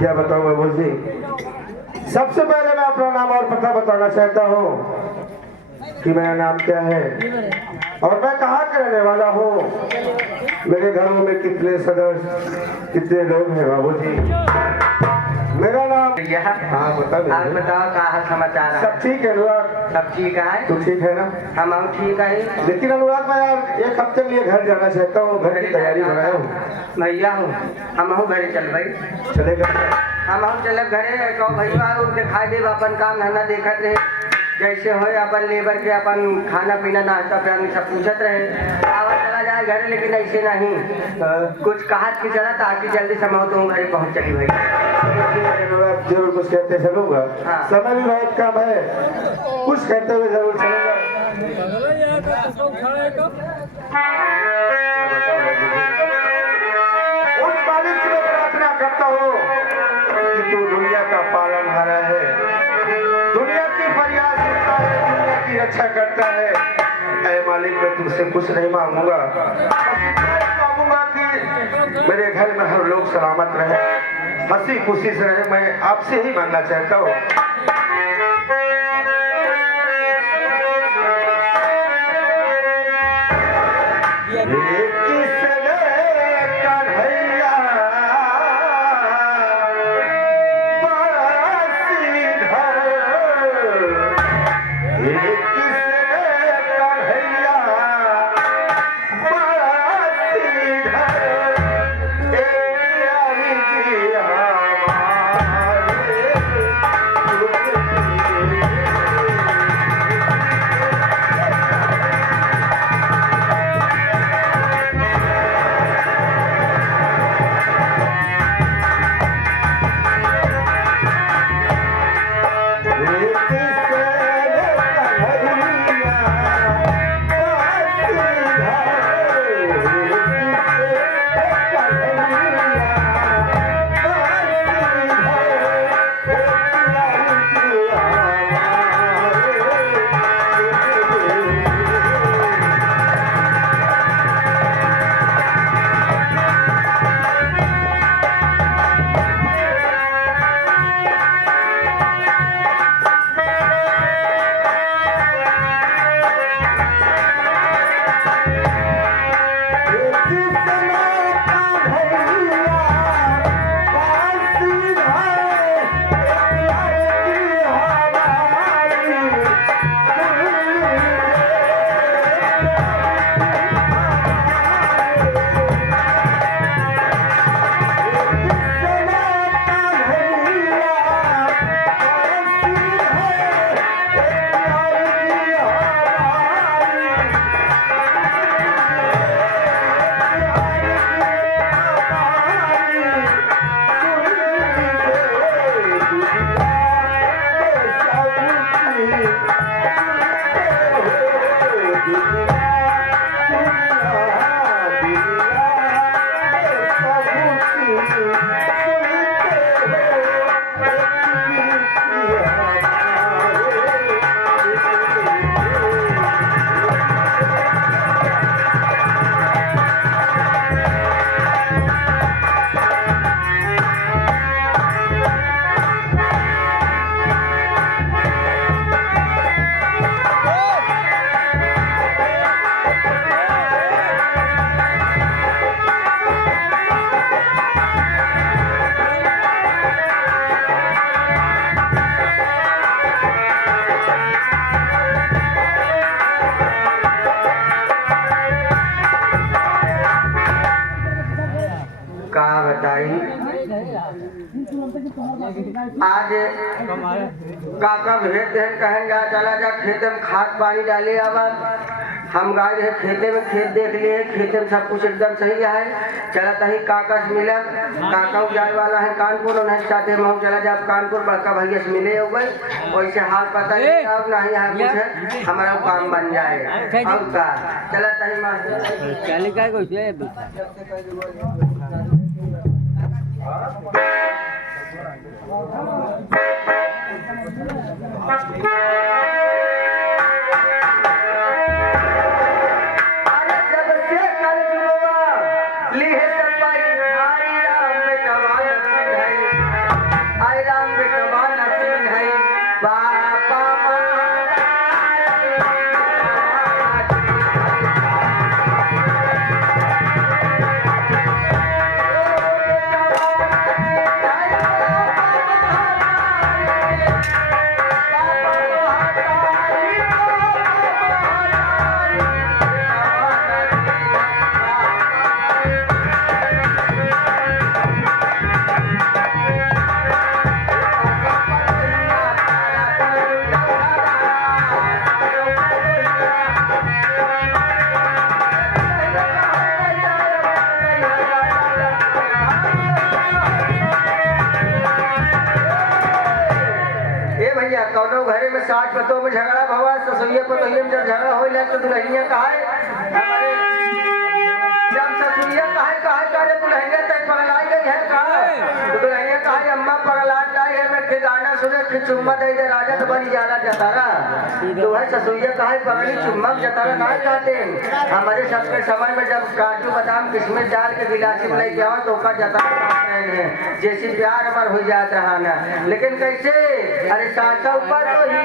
क्या बताऊं बाबू जी। सबसे पहले मैं अपना नाम और पता बताना चाहता हूँ कि मेरा नाम क्या है और मैं कहाँ का रहने वाला हूँ। मेरे घरों में कितने सदस्य कितने लोग हैं बाबू जी। मेरा नाम हाँ बता दे। आप बताओ क्या समाचार है? सब ठीक है अनुराग? सब ठीक है। तू ठीक है ना? हम ठीक है। लेकिन अनुराग मैं यार एक हफ्ते के लिए घर जाना चाहता हूँ। घर की तैयारी बनाया हूँ। भैया हूँ हम घरे चल भाई चलेगा? हम चल घरे कहो भैया उनके खाए देव अपन काम धंधा देखत रहे जैसे हो अपन लेबर के अपन खाना पीना नाश्ता पानी सब पूछत रहे आवा चला जाए घरे लेकिन ऐसे नहीं कुछ कहा कि चला ताकि जल्दी समय तो घरे पहुँच चली भाई। जरूर कुछ कहते चलूंगा। हाँ। समय भी बहुत कम है कुछ कहते हुए जरूर चलूंगा। उस मालिक से मैं प्रार्थना करता हूँ कि तू दुनिया का पालनहारा है, दुनिया की फरियाद सुनता है, दुनिया की रक्षा करता है। ऐ मालिक मैं तुमसे कुछ नहीं मांगूंगा, मांगूंगा कि मेरे घर में हर लोग सलामत रहे, हंसी खुशी से रहे। मैं आपसे ही मांगना चाहता हूँ। आज काका भेज दे कहन जा चला जा खेत में खाद पानी डाले आवा हम गाय रहे खेते में खेत देख लिए खेते में सब कुछ एकदम सही है चला तही काका से मिला काका जाए वाला है कानपुर उन्हें साथे में चला जा कानपुर बड़का भैया से मिले हो गए वैसे हाल पता नहीं अब नहीं है कुछ है हमारा काम बन जाए अब का चला तही साठ पतों में झगड़ा भवा ससुइया पतोहिया में जब झगड़ा हो जाए तो दुल्हनिया कहा है जब ससुइया कहा करे दुल्हनिया तक पगलाई गई है कहा तो दुल्हनिया कहा अम्मा पगला गई है मैं फिर गाना सुने फिर चुम्मा दे दे राजा तो बनी जाला जतारा तो है ससुइया कहा पगली चुम्मा जतारा ना कहते हमारे सबके समय में जब काजू बादाम किशमिश डाल के गिलासी में लेके आओ तो का जतारा जैसे प्यार हमार हो जात रहा ना लेकिन कैसे अरे सासा ऊपर तो ही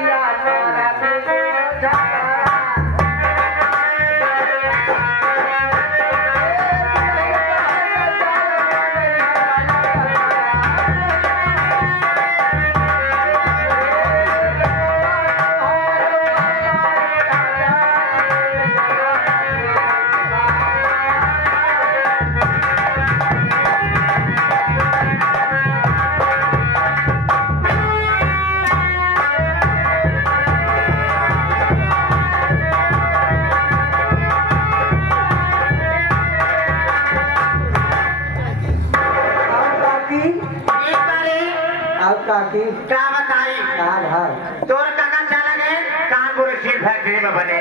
काकी क्या बताई कान हार तोर काका चला गए कानपुर स्टील फैक्ट्री में बने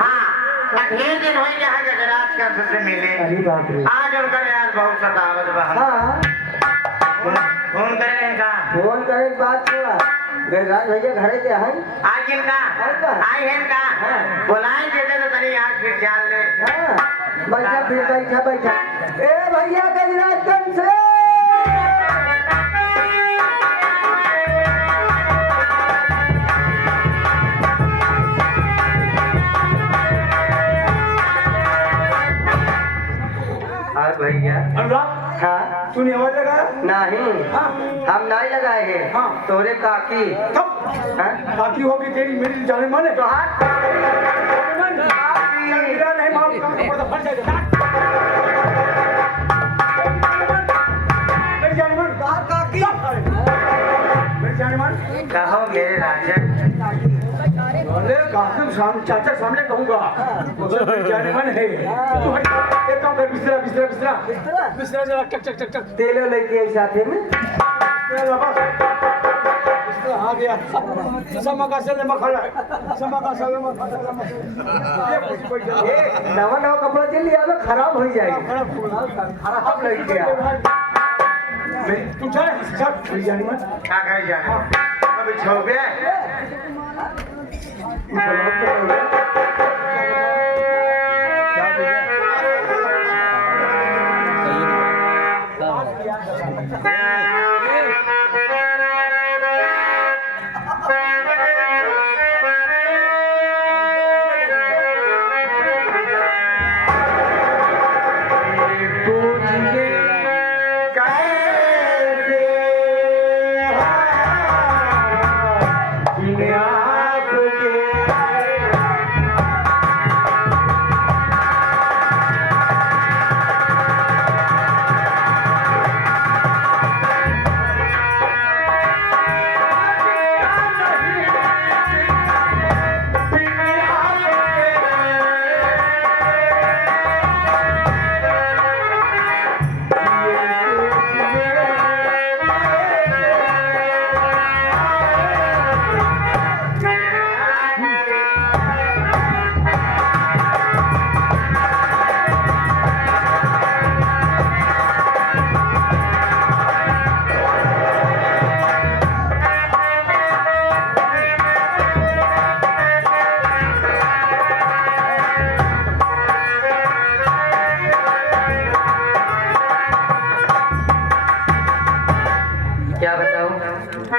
हाँ 18 दिन हो गया है गजराज का से मिले अरे बाप रे आज उनका यार बहुत सतावत बा हाँ फोन करे इनका फोन करे बात हुआ गजराज भैया घरे पे है आज इनका आई है इनका बुलाए देते तो तनी आज फिर जान ले बैठा फिर बैठा ए भैया गजराज कम से भैया अनुराग हाँ तूने आवाज लगाया नहीं हम नहीं लगाए हैं हाँ। तोरे काकी तब हाँ? काकी होगी तेरी मेरी जाने माने तो हाथ मेरा नहीं मालूम फट जाएगा मेरी जाने मान काकी मेरी जाने मान कहो मेरे राजा अरे काकी चाचा सामने कहूँगा मगर मेरी जाने मान है तू एक काम कर बिस्तरा जरा चक तेलो लेके आई साथे में आ गया समा का से मखला समा का से मखला नवा नवा कपड़ा चल लिया तो खराब हो जाएगा खराब लग गया तू चल जानी मत क्या कहे जाने अब छोबे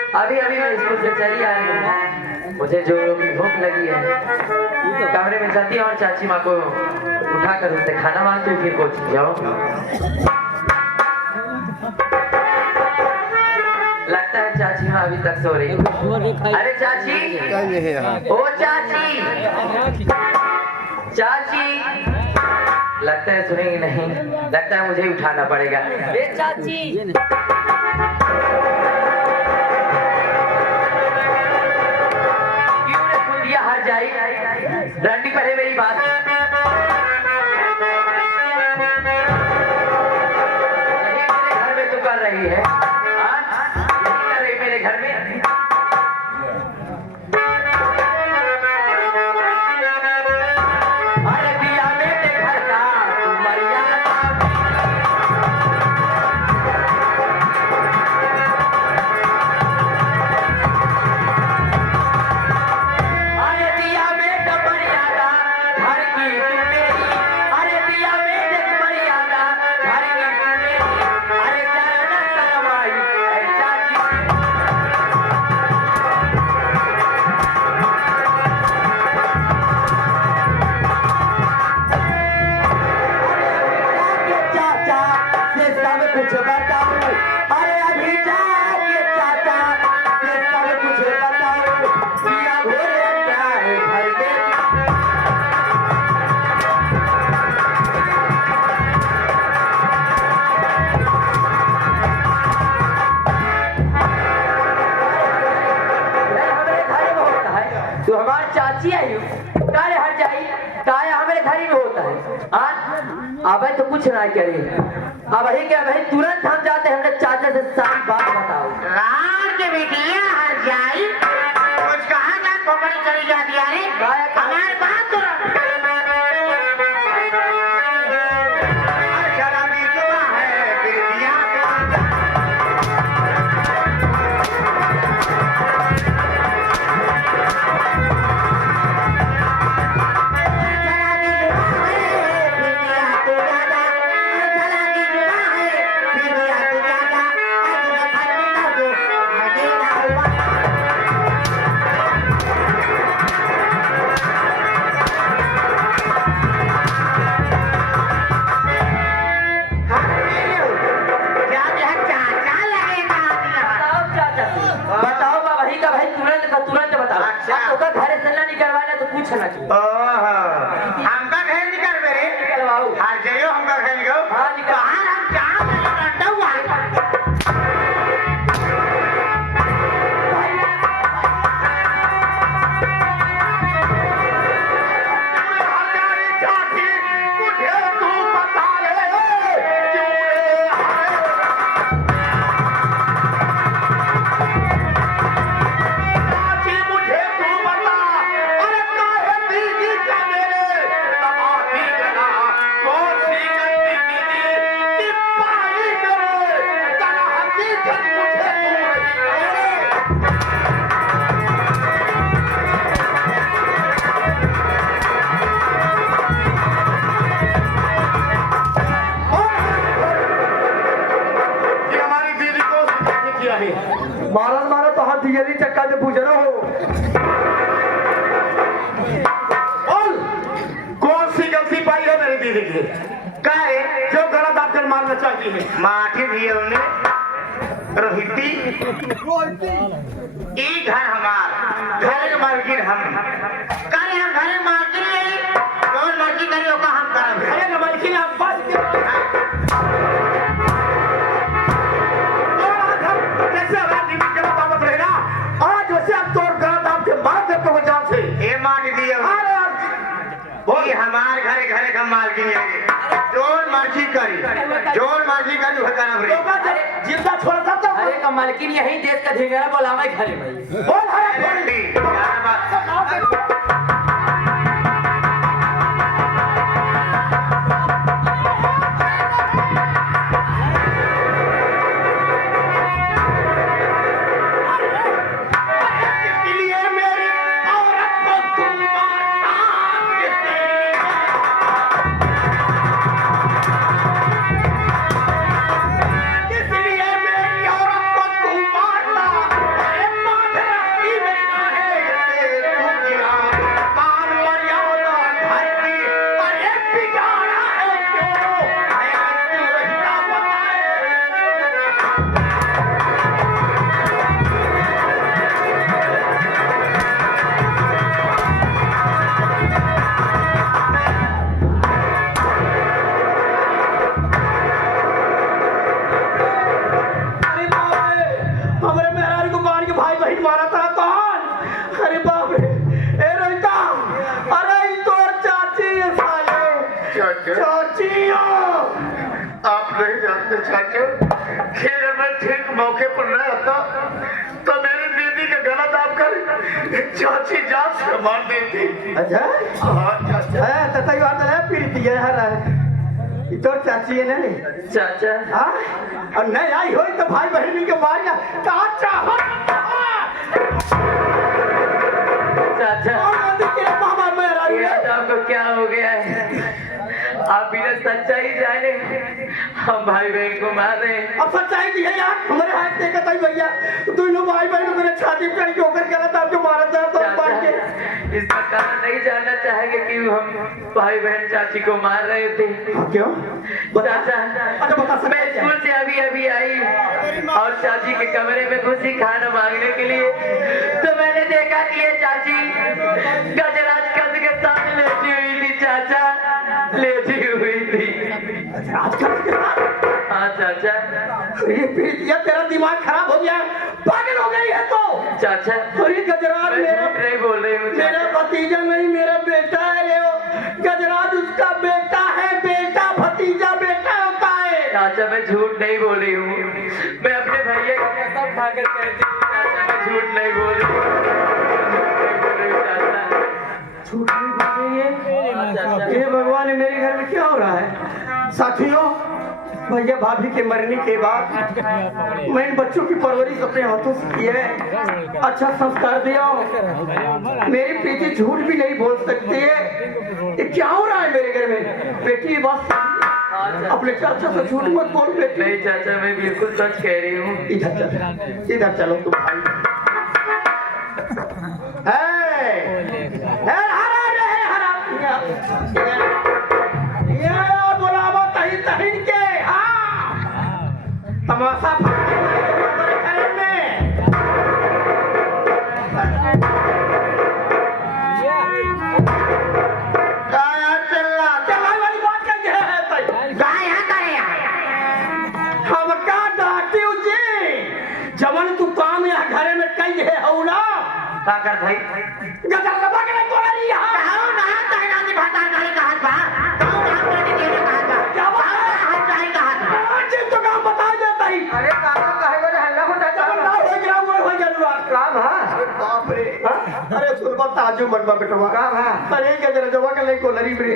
चली आ रही हूँ। मुझे जोरों की भूख लगी है। कमरे में जाती हूँ और चाची माँ को उठाकर उससे खाना मांगती हूँ, फिर कोचिंग जाओ। लगता है चाची माँ अभी तक सो रही है। अरे चाची, ओ चाची, चाची, लगता है सुनेंगी नहीं, लगता है मुझे ही उठाना पड़ेगा। ए चाची, हार जाई, रंडी पहले मेरी बात। नहीं मेरे घर में तू कर रही है, कर रही मेरे घर में। चाची आई हो काले हट जाई काया हमारे घर ही में होता है अब तो कुछ ना करे अब ही क्या भाई तुरंत हम जाते हैं हमने चाचा से सारी बात बताओ रात के बेटिया हर जाई कुछ कहा जा खोपड़ी चली जाती है अरे हमारे बात तो शराबी जुआ है बेटिया बताओ बाबा ही का भाई तुरंत बताओ अच्छा। अब तो घर से ना निकलवाना तो पूछना चाहिए हमका घर निकल मेरे निकलवाओ हर जइयो हमका घर निकल हाँ, निकल। कहाँ हम जाओ रंडा हुआ मारा तो हाथ दियली चक्का से पूछ रहा हो बोल कौन सी गलती पाई है मेरी दीदी की का है जो गलत आपको मारना चाहती है माठी भी उन्हें रोहिती ई घर हमार घर के मालकिन हम करे हम घर के मालकिन यही कौन मर्जी करियो का हम करब अरे न मालकिन आप बात कैसे रात दीदी के बात रहेगा आज वैसे अब तोड़ गलत आपके मार दे तो जान से ए मार दिए अरे ये हमार घरे घरे का मालकिन है जोन मर्जी करी वो करब रे जिंदा छोड़ सकता अरे का मालकिन यही देश का ढिंगरा बोलावे घरे में बोल हरे बेटी यार बात इसलिए मेरी औरत को तुम मारना इसलिए मेरी औरत को तुम मारना अरे माथे रखी बिना है तू गिरा मान मर्यादा घर की अरे बिगाड़ा है क्यों मैं तू रहता बताए अरे बाप रे हमरे मेहरारू को मार के भाई बहन मारा था कौन अरे बाप रे ए रोहिता अरे ई तोर चाची है साले चाचियो आप नहीं जानते चाचा खेल में ठीक मौके पर न आता तो मेरी दीदी का गलत आप कर चाची जान से मार देती अच्छा हाँ चाचा है ततई बात है प्रीति है हर है ई तोर चाची है नहीं चाचा हां और नहीं आई होई तो भाई बहन के मारिया चाचा चाचा और नदी के मामा मेहरारू ये आपको क्या हो गया है आप बिना सच्चाई जाने हम भाई बहन को मार रहे हैं अब सच्चाई की है यार हमारे हाथ देखा था भैया दोनों भाई बहन को छाती पे चढ़ के होकर गलत आपको मारा था तो मार के इसका कारण नहीं जानना चाहेंगे कि हम भाई बहन चाची को मार रहे थे क्यों चाचा अच्छा बता मैं स्कूल से अभी आई और चाची के कमरे में घुसी खाना मांगने के लिए तो मैंने देखा कि ये चाची गजराज कंद के साथ लेटी हुई थी चाचा लेटी हुई थी आजकल के साथ हाँ चाचा ये प्रीतिया तेरा दिमाग खराब हो गया पागल हो गई है तो चाचा अरे गजराज मैं मेरा झूठ नहीं बोल रही हूँ मेरा चाचा। भतीजा नहीं, मेरा बेटा है रे वो। गजराज उसका बेटा है, बेटा भतीजा बेटा होता है। चाचा मैं झूठ नहीं बोल रही हूँ, मैं अपने भैया की कसम खाकर कहती हूँ चाचा, मैं झूठ नहीं बोल रही हूँ, चाचा। झूठ नहीं बोल रही है। हाँ, चाचा। हे भगवान, मेरे घर में क्या हो रहा है? साथियों, भैया भाभी के मरने के बाद मैं इन बच्चों की परवरिश अपने हाथों से की है, अच्छा संस्कार दिया। मेरी प्रीति झूठ भी नहीं बोल सकती है। ये क्या हो रहा है मेरे घर में? बेटी ये बात सही है। अपने चाचा से झूठ मत बोल बेटी। नहीं चाचा, मैं बिल्कुल सच कह रही हूँ। इधर चलो तुम भाई। बुलावा तही तहिन के तमाशा घर में। चला वाली बात कही है हम का डांटी जी जवन तू काम यहाँ घरे में कही है हऊ ना का कर भाई गजर लबा के नहीं बोला रही यहाँ कहूं ना कहना नहीं भाता गाली कहत बा कहूं ना पानी के में कहत बा क्या बात है? हां चाहे कहत बा आज तो काम बता देता ही। अरे काका कहेगा तो हल्ला होता जब ना हो गया वो हो गया काम है बाप रे। अरे सुरबा ताजू मनवा बेटवा काम है। अरे गजर जवा के नहीं को लरी रे।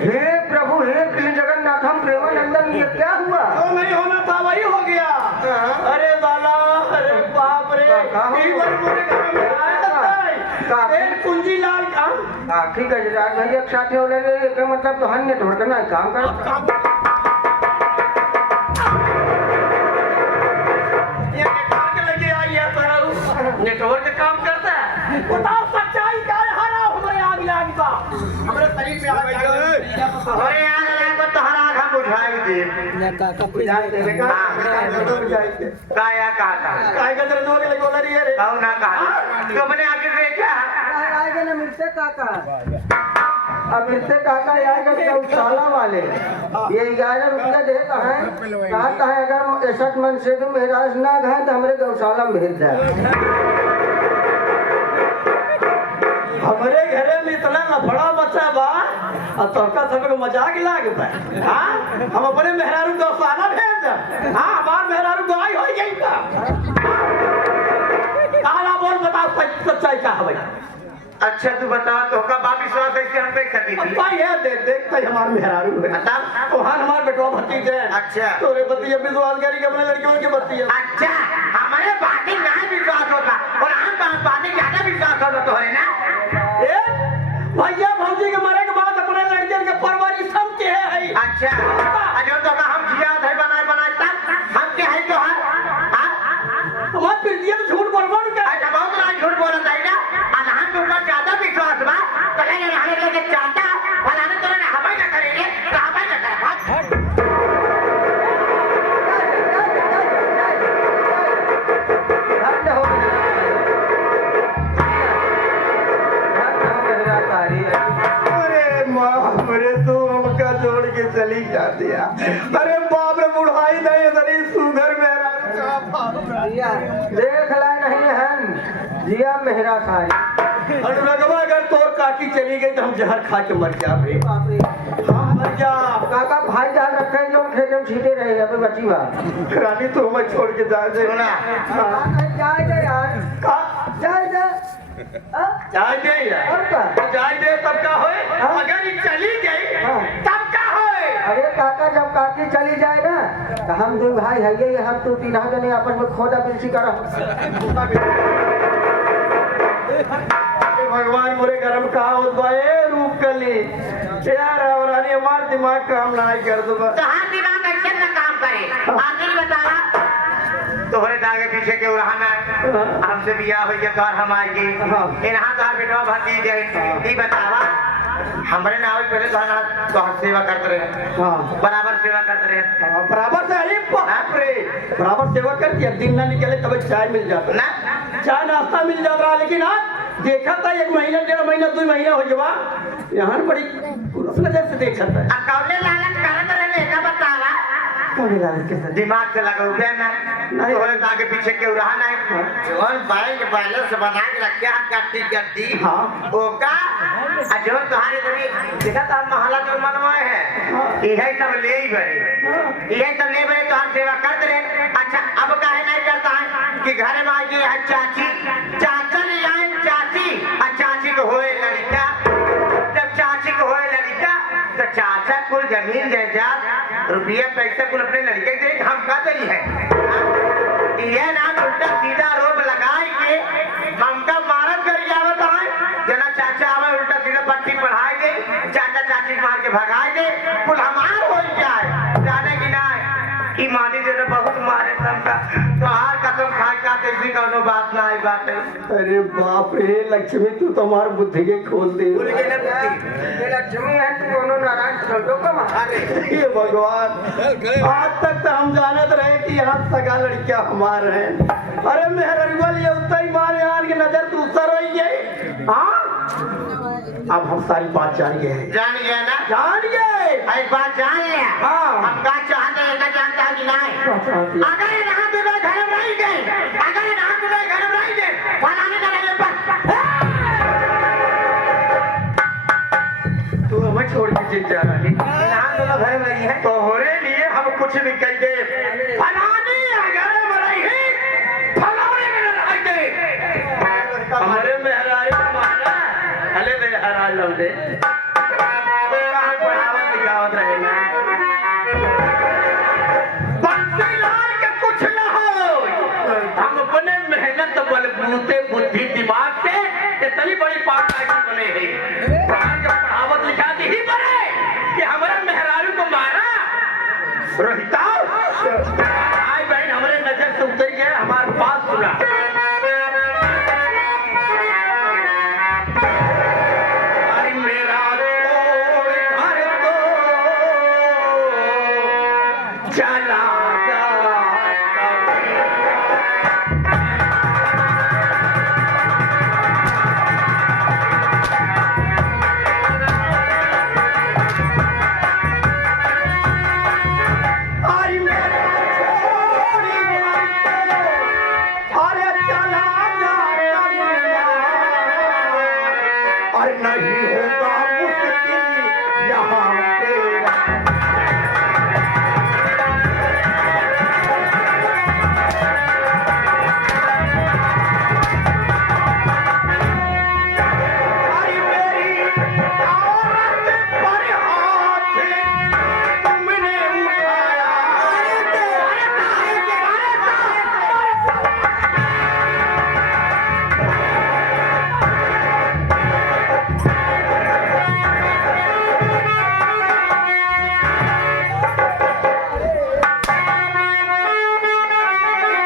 हे प्रभु, हे तीन जगन्नाथम प्रेमानंदन, ये क्या हुआ? जो नहीं होना था वही हो गया। अरे बाला, अरे बाप रे, ई बार पूरे घर में आया था एक कुंजी लाल का आखिर गजराज भैया एक साथ होने के मतलब तो हन नेटवर्क ना काम कर। ये नेटवर्क लगे आई है पर नेटवर्क काम करता है। बताओ सच्चाई क्या है? हरा हमारे आग लाग का हमारे शरीर में आग लगा। अरे आग लगा को तोहरा आग हम बुझाई दे बुझाई देवे का बुझाई दे काया कहता काय गजर जो के लगे बोला रही है रे। कहूं ना कहत तुमने आगे देखा आएगा ना मिलते काका, अब मिलते काका आएगा गौशाला वाले ये 11 रुपया देता है। कहता है अगर 61 मन से तुम मेराज ना गए तो हमारे गौशाला में भेज जाए। हमारे घरे में इतना लफड़ा बच्चा बा और तोका सबके मजाक लाग पाए। हाँ हम अपने मेहरारू गौशाला भेज दे। हाँ हमार मेहरारू गाय हो गई का काला बोल बताओ सच्चाई क्या है भाई? अच्छा तू बता तो का बाप विश्वास ऐसे हम देख सकती थी अब ये देखते ही हमार मेहरारू है। बता वहाँ हमार बेटवा भतीजे है। अच्छा। तोरे भतीजे विश्वास करी के अपने लड़कियों के भतीजे। अच्छा हमारे बाकी ना विश्वास होता और हम बाकी ज्यादा विश्वास होता तो है ना ए भैया भौजी के मरे के बाद अपने लड़कियों के परवरिश हम के है। अच्छा अजो तो का हम जिया है बनाए तब हम के है तो हां हमार प्रीतिया तो झूठ बोलबो न अच्छा बहुत ना झूठ बोलत है ना अनहन के ऊपर ज्यादा विश्वास बा तो लगे हमें लगे चाहता फलाने तो ना हमें ना करेंगे तो हमें ना करेंगे अरे माँ मेरे तो हमका जोड़ के चली जाती है। अरे बाप रे बुढ़ाई नहीं इतनी सुगर मेरा देख ला नहीं है जिया मेहरा सारी। अनुरगवा अगर तोर काकी चली गई तो हम जहर खा के मर जा रे। हम मर जा काका भाई जान रखे जो खेत में छीटे रहे अबे बची बात। रानी तू हमें छोड़ के जा दे। सुना जाए दे यार, का जाए दे। जाए दे यार। और का? जाए दे तब का होए? हाँ? अगर ये चली गई हाँ। तब का होए? अरे काका जब काकी चली जाए ना तो हम दो भाई है ये हम तू तीन जने आपस में खोदा बिल्सी करा। भगवान मोरे गरम कहा होत बा ए रूप कली यार रानी हमार दिमाग काम ना कर दो बा। तो हाँ दिमाग अच्छे ना काम करे आखिर बताना तोहरे दागे पीछे के रहना हमसे बियाह हो गया घर हम आएगी इन्हां तो बेटवा भतीज है ई बतावा हमरे नाव पहले तो सेवा करते रहे हाँ बराबर सेवा करते रहे बराबर से अरे बाप रे बराबर सेवा करती है। दिन ना निकले तब चाय मिल जाता ना चाय नाश्ता मिल जाता रहा। लेकिन आज देखा था 1 महीना 1.5 महीना 2 महीना हो जावा यहाँ बड़ी नजर से देखा था। अकाउंट लालच करत रहे का बतावा कौन लालच के सर दिमाग से लगा उठे ना नहीं। तोहरे तो आगे पीछे क्यों रहा नहीं जोन बैंक बैलेंस बना के रखे हैं गट्टी गट्टी हाँ। ओका जो तुम्हारे तभी देखा तो मोहल्ला जो मनवाए है यही सब ले ही बड़े यही सब ले बड़े तो हम सेवा करते रहे। अच्छा अब काहे नहीं करता है कि घर में आई है चाची चाचा ले आए चाची और चाची को होए लड़का जब चाची को होए लड़का तो चाचा कुल जमीन जायदाद रुपया पैसा कुल अपने लड़के दे हम का दई है ये ना उल्टा सीधा रोप लगाए के हमका मारत कर जावत है जना चाचा आवे उल्टा सीधा पट्टी पढ़ाए दे चाचा चाची मार के भगाए दे कुल हमार हो जाए जाने की ना ई मानी दे तो बहुत मारे तमका तो हार कसम खा का ऐसी कोनो बात ना आई बात है अरे बाप रे लक्ष्मी तू तो हमार बुद्धि के खोल दे भूल गए ना बुद्धि ये लक्ष्मी है तो कोनो नारायण छोटो का अरे हे भगवान आज तक तो हम जानत रहे कि यहाँ सगा लड़कियां हमार हैं। अरे मेहरगल ये उतना ही मारे आन की नजर तू उतर रही है। हाँ अब हम सारी बात जान गए हैं। जान गया ना जान गए एक बात जान लिया हाँ। हम का चाहते हैं का जानता है कि नहीं अगर ये यहाँ पे कोई घर में नहीं गए अगर ये यहाँ पे कोई घर में नहीं गए फलाने का लगे बस तू हमें छोड़ के चल जा रहा है। यहाँ तो घर में नहीं है तो होरे लिए हम कुछ भी कह दे फलाने अगर मराई है फलाने में रह गए हमारे मेहरारू हमारा हले मेहरा लो दे कहाँ पढ़ावत लिखावत रहे ना बंसी लाल के कुछ न हो हम अपने मेहनत बलबूते बुद्धि दिमाग से इतनी बड़ी पार्टी बने हैं पढ़ावत लिखाती ही बने कि हमारे मेहरारू को मारा रोहिता भाई बहन हमारे नजर से उतर गया हमारे पास सुना अरे मेरा घर तो चला नहीं होगा मुश्किल यहाँ तेरा अरे मेरी औरत पर हाथ तुमने उठाया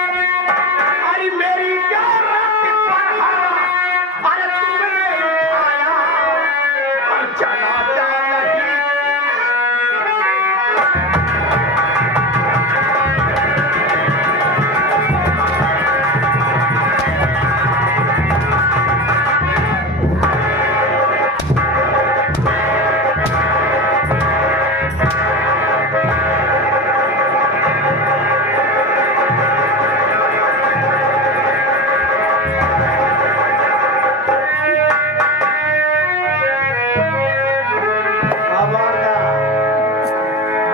अरे मेरी औरत पर हाथ अरे तुमने उठाया और चला जा रही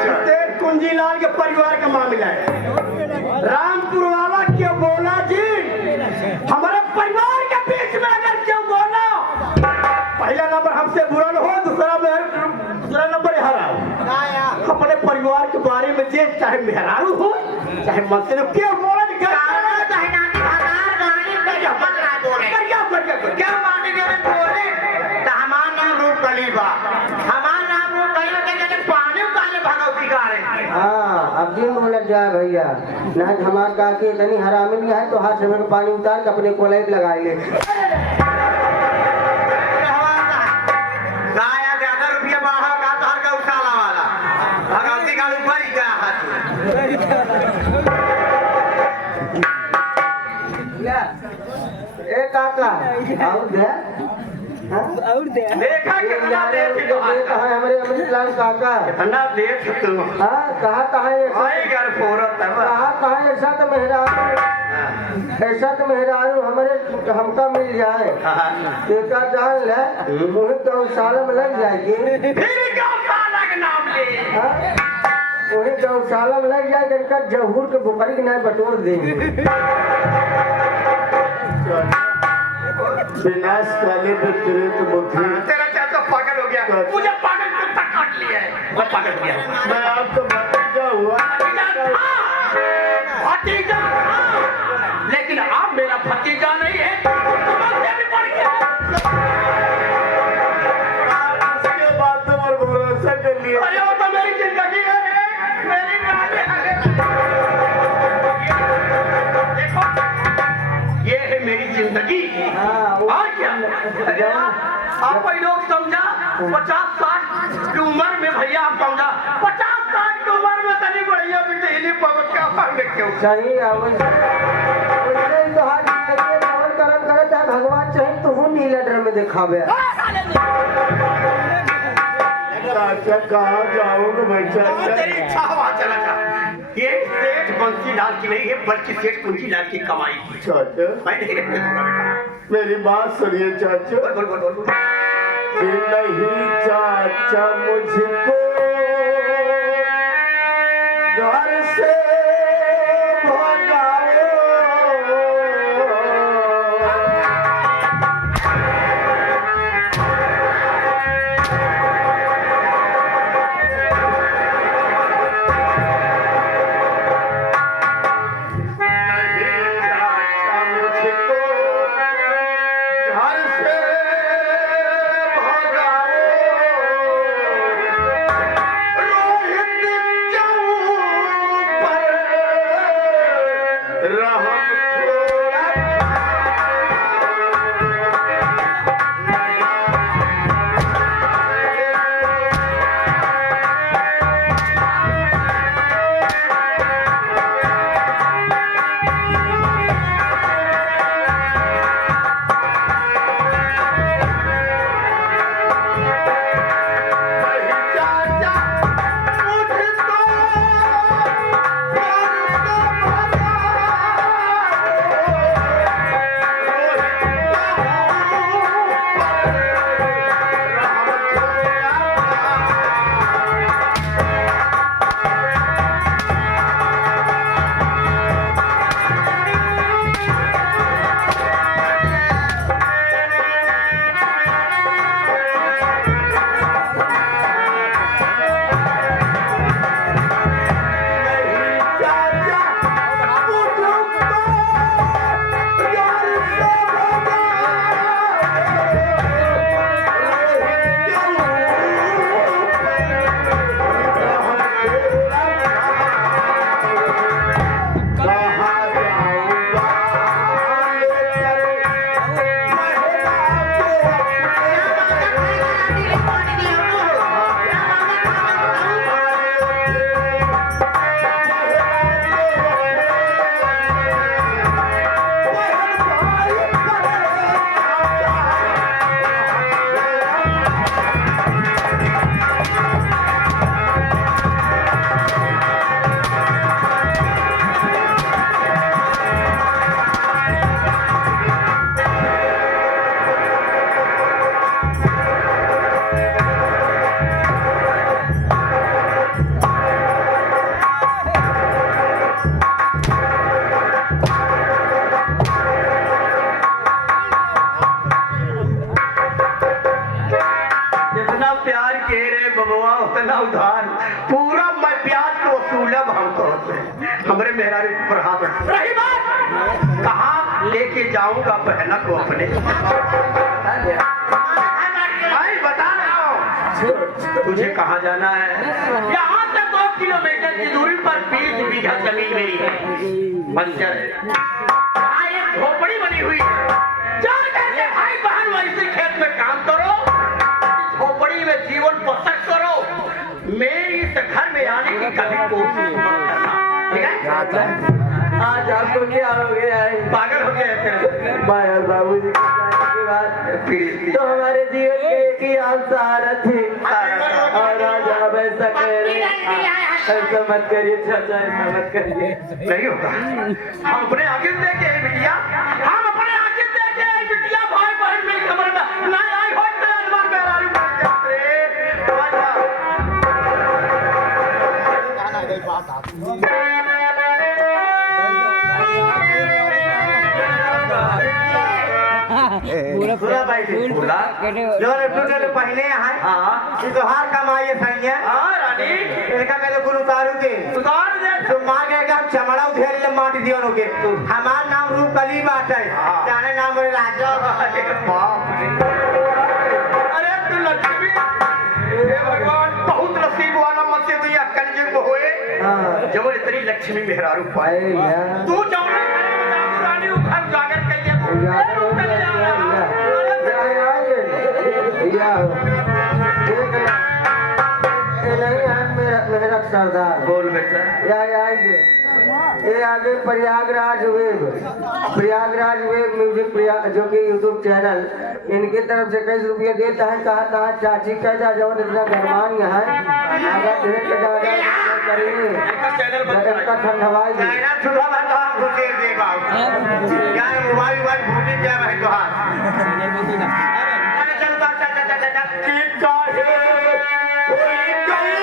जितेश कुंजीलाल के परिवार का मामला है रामपुर वाला क्यों बोला जी हमारे परिवार के बीच में अगर क्यों बोला पहला नंबर हमसे बुरा न हो दूसरा नंबर हरा हो अपने परिवार के बारे में जे चाहे मेहरारू हो चाहे मंत्री क्यों बोला क्या माने दे बोले तो हमारा नाम रूप कलीबा हमारा नाम रूप कलीबा के पानी काले भगवती का रहे हाँ अब दिन बोलत जाए भैया नहीं हमार का के इतनी हरामी नहीं है तो हाथ से पानी उतार के अपने कोलाइट लगाएंगे गाया ज्यादा रुपया बढ़ा का तो हर का उछाला वाला भगवती का ऊपर ही गया हाथ ए काका और दे और देखा कितना देख हमारे अमृतलाल काका कितना देख तू हाँ कहा ऐसा आई घर फोरत है कहा ऐसा तो मेहरारू हमारे हमका मिल जाए एका जान ले वही गौशाला में लग जाएगी फिर गौशाला के नाम ले वही गौशाला में लग जाएगी इनका जहूर के बुकरी के नहीं बटोर देंगे विनाश काले पे तुरंत बुद्धि तेरा चाचा पागल हो गया मुझे पागल कुत्ता काट लिया है मैं पागल हो गया मैं आपको भतीजा हुआ भतीजा था लेकिन आप मेरा भतीजा नहीं है तुमसे भी बढ़ गया उसके बाद तुम और भरोसा कर लिया अरे वो तो मेरी जिंदगी है मेरी रानी है देखो ये है मेरी जिंदगी और क्या अरे आप लोग समझा 50-60 की उम्र में भैया आप समझा 50-60 की उम्र में तनी बढ़िया बेटे इन्हीं पवत का फल देखे सही कर्म करे चाहे भगवान चाहे तो हूँ नीला ड्रम में दिखावे चाचा कहाँ जाओगे भाई चाचा तेरी इच्छा हो वहाँ चला जा ये सेठ बंसी लाल की नहीं है बल्कि सेठ कुंजी लाल की कमाई की चाचा मैं नहीं रहने दूंगा बेटा मेरी बात सुनिए चाचा बोल बोल बोल बोल कि नहीं चाचा मुझको घर से भगाओ उतना उधार पूरा मैं ब्याज को वसूलब हमको हमारे मेहरारू पर हाथ रही बात कहाँ लेके जाऊंगा पहला को अपने भाई बता रहा हूँ तुझे कहाँ जाना है यहाँ से 2 किलोमीटर की दूरी पर 20 बीघा जमीन मेरी है बंजर है एक झोपड़ी बनी हुई है चल करके भाई बहन वैसे खेत में काम करो झोपड़ी में जीवन बसर करो मेरी इस घर में आने की कभी कोशिश मत करना ठीक है आज आप आपको क्या हो गया है? पागल हो गया है माँ और बाबूजी के जाने के बाद तो हमारे जीवन के एक ही आप सहारा थे, और आज आप ऐसा कह रहे हैं। ऐसा मत करिए चाचा, ऐसा मत करिए। नहीं होगा। हम अपने आगे देखे हैं बिटिया, हम अपने आगे देखे हैं बिटिया, भाई बहन मिल खबर में नहीं आई हो तो अनवर बेरारी मर जाते रे। पूरा भाई से बोला जो टूटे पहले यहाँ हाँ कि तोहार कमाई सही है हाँ रानी इनका मेरे गुरु उतारू दे उतार दे तो माँ के एकदम चमड़ा उधेर ले माटी दियो लोगे हमार नाम रूप कली बात है जाने नाम बोले राजा अरे तू लक्ष्मी, हे भगवान बहुत नसीब वाला मत से तू अक्कल जग होए जब इतनी लक्ष्मी मेहरारू पाए तू जौने रानी उखर जागर कहिए मेरा सरदार बोल बेटा ये आगे प्रयागराज वेब म्यूजिक जो कि यूट्यूब चैनल इनकी तरफ से कई रुपये देता है। कहा था चाची का जा जो इतना गरमान यहाँ अगर ढेर के जा करिए इनका ठंडवाई दे ना छुड़ा भर तो हम खुद देर दे पाओ यार मोबाइल भूल जाए भाई तो हाथ चल ठीक काहे कोई गई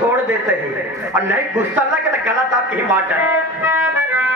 छोड़ देते हैं और नहीं गुस्सा लगे तो गलत आपकी ही बात है।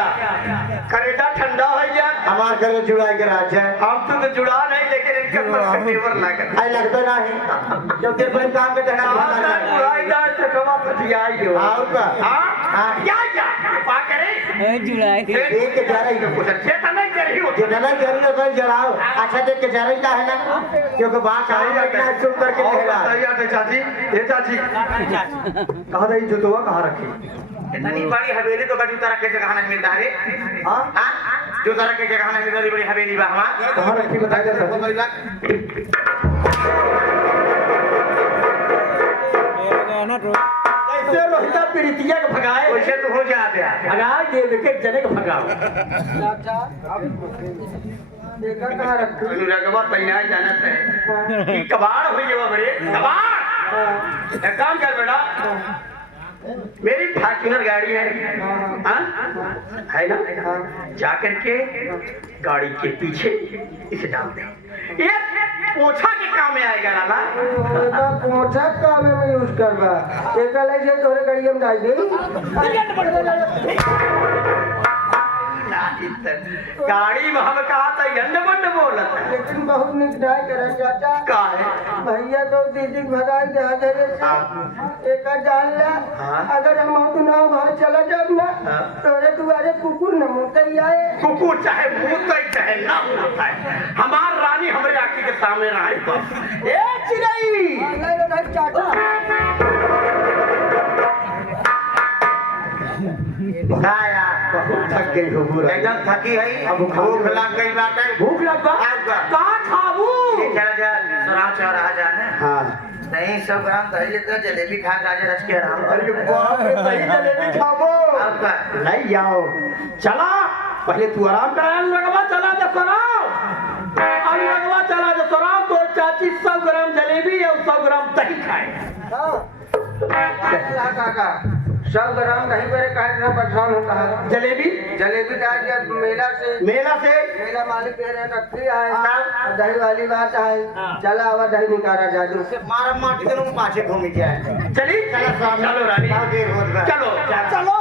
करेटा ठंडा हो गया हमार करे जुड़ाई के राज है हम तो जुड़ा नहीं लेकिन इनके अंदर फेवर लगा आई लगता नहीं जब तेरे पर काम के टका जुड़ाई दा चटवा पटियाई हो और का हां क्या पा करे जुड़ाई देख के जा रही है कुछ अच्छे तो नहीं कर रही हो जो ना जरूर है भाई जलाओ अच्छा देख के जा रही का है ना क्योंकि बात आ रही है इतना चुप करके कहला सही है चाची ये चाची कहां रही जुतवा कहां रखी इतनी बड़ी हवेली तो कभी तरह के जगह नहीं मिलता रे हां हां जो तरह के जगह नहीं मिलती बड़ी हवेली बा हमार कहां रखी बता दे ऐसे रोहिता पीड़ितिया के भगाए वैसे तो हो जाते हैं भगाए देव के जने के भगाओ देखा कहाँ रखी अनुरागवा तैयार जाना है ई कबाड़ हो गया बड़े कबाड़ एक काम कर बेटा मेरी फॉर्च्यूनर गाड़ी है हाँ? है ना जा करके गाड़ी के पीछे इसे डाल दे ये पोछा के काम में आएगा लाला एका पोछा काम में यूज करबा एका ले जे तोरे गाड़ी में डाल दे गाड़ी में हम कहा था यंड बंड बोलत है लेकिन बहुत निकराय करे चाचा का है भैया तो दीदी भगाई जा दे से एका जान ला अगर हम तो ना घर चला जाब ना तोरे दुआरे कुकुर न मुते आए कुकुर चाहे मुंह चाहे ना होता है हमार रानी हमारे आंखी के सामने रहे तो ए चिड़ई नहीं नहीं चाचा आया बहुत थक गई हो पूरा एकदम थकी है अब भूख लग गई बात है भूख लग आपका। कहाँ खाबू चला जा सराह चौराहा जाना हाँ नहीं 100 ग्राम दही लेते जलेबी खा राजा रच के आराम कर अरे बाप रे सही जलेबी खाबो आपका नहीं आओ चला पहले तू आराम कराया लगवा चला जा सराम अब लगवा चला जा सराम तो चाची 100 ग्राम जलेबी और 100 ग्राम दही खाए काका 100 ग्राम दही पर काटना परेशान होता है जलेबी जलेबी डाल के मेला से मेरा मालिक कह रहे रखती है दही वाली बात है चला आवा दही निकाला जादू मारा माटी के लोग पाछे घूमी जाए चली चलो रानी देर होत बा चलो चलो